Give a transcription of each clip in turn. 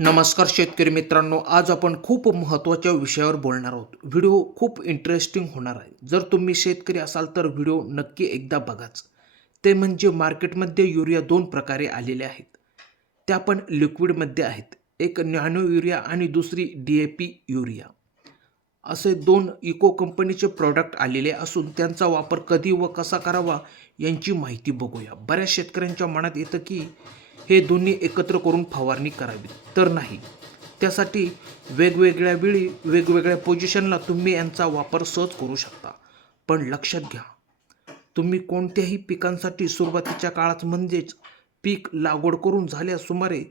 नमस्कार शेतकरी मित्रांनो आज आपण खूप महत्त्वाच्या विषयावर बोलणार आहोत. व्हिडिओ खूप इंटरेस्टिंग होणार आहे. जर तुम्ही शेतकरी असाल तर व्हिडिओ नक्की एकदा बघाच. ते म्हणजे मार्केटमध्ये युरिया दोन प्रकारे आलेले आहेत. त्या पण लिक्विडमध्ये आहेत. एक नॅनो युरिया आणि दुसरी डी ए पी युरिया. असे दोन इको कंपनीचे प्रॉडक्ट आलेले असून त्यांचा वापर कधी व कसा करावा यांची माहिती बघूया. बऱ्याच शेतकऱ्यांच्या मनात येतं की हे दोन्ही एकत्र करून फवारणी करावी. तर नाही. त्यासाठी वेगवेगळ्या वेळी वेगवेगळ्या पोझिशनला तुम्ही यांचा वापर सहज करू शकता. पण लक्षात घ्या तुम्ही कोणत्याही पिकांसाठी सुरुवातीच्या काळात म्हणजेच पीक लागवड करून झाल्या सुमारे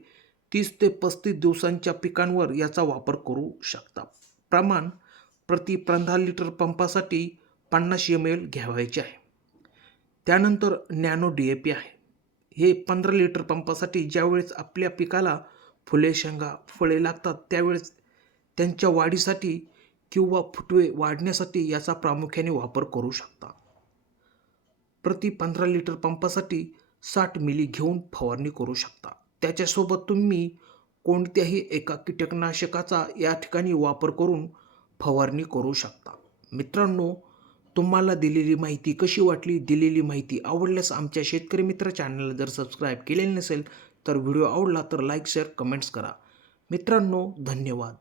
तीस ते पस्तीस दिवसांच्या पिकांवर याचा वापर करू शकता. प्रमाण प्रति पंधरा लिटर पंपासाठी पन्नास एम एल घ्यावायचे आहे. त्यानंतर नॅनो डी ए पी आहे. हे पंधरा लिटर पंपासाठी ज्यावेळेस आपल्या पिकाला फुले शेंगा फळे लागतात त्यावेळेस त्यांच्या वाढीसाठी किंवा फुटवे वाढण्यासाठी याचा प्रामुख्याने वापर करू शकता. प्रति पंधरा लिटर पंपासाठी साठ मिली घेऊन फवारणी करू शकता. त्याच्यासोबत तुम्ही कोणत्याही एका कीटकनाशकाचा या ठिकाणी वापर करून फवारणी करू शकता. मित्रांनो तुम्हाला दिलेली माहिती कशी वाटली दिलेली माहिती आवडल्यास आमच्या शेतकरी मित्र चॅनलला जर सबस्क्राईब केलेले नसेल तर व्हिडिओ आवडला तर लाईक शेअर कमेंट्स करा. मित्रांनो धन्यवाद.